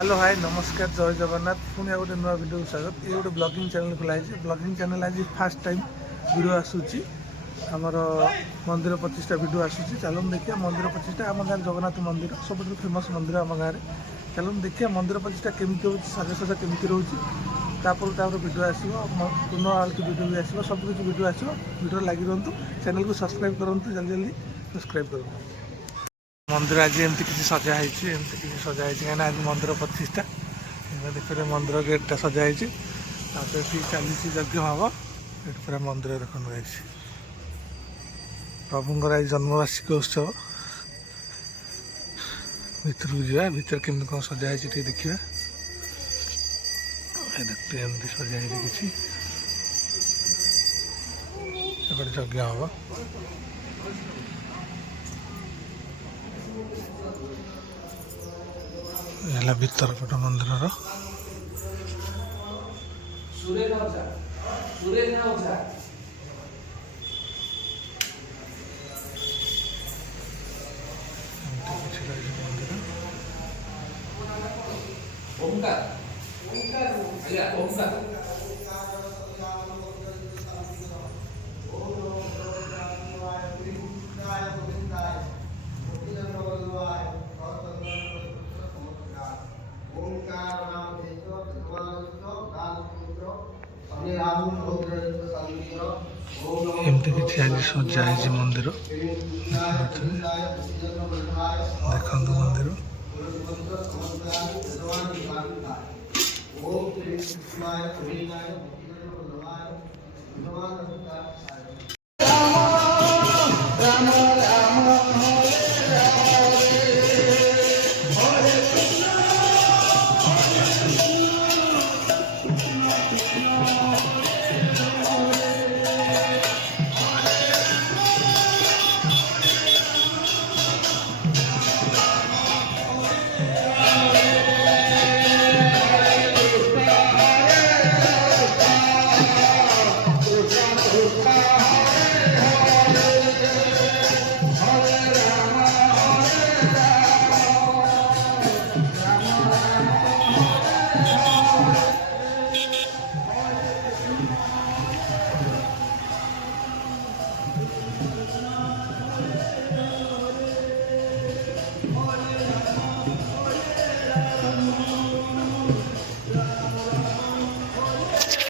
hello hi नमस्कार जय जगन्नाथ पुणी गोटे नुआ वीडियो स्वागत ये गोटे ब्लॉगिंग चैनल खोलाई ब्लॉगिंग चैनल आज फास्ट टाइम वीडियो आसूची आमर मंदिर प्रतिष्ठा वीडियो आसूची चलो देखिए मंदिर प्रतिष्ठा आम गाँव जगन्नाथ मंदिर सब फेमस मंदिर आम गाँव में चलो देखिए मंदिर प्रतिष्ठा केमती हो साजसजा केमती रोचे वीडियो आसो पूर्ण आलती वीडियो भी आसो सबकि वीडियो आसो वीडियो लगी रुहतु चैनल को सब्सक्राइब करूँ जल्दी जल्दी सब्सक्राइब करूँ मंदिर आज एमती किसी सजाई एमती किसी सजाई कहीं आज मंदिर प्रतिष्ठा देखिए मंदिर गेटा सजाई चली यज्ञ हम ये पूरा मंदिर देखो प्रभुंर आज जन्मवार्षिक उत्सव भर को जा भर केमती कौन सजाई देखिए देखते एमती सजाई किसी यज्ञ हम भीतर पट मंदिर एमती किसी आज सजाई मंदिर देखु मंदिर राम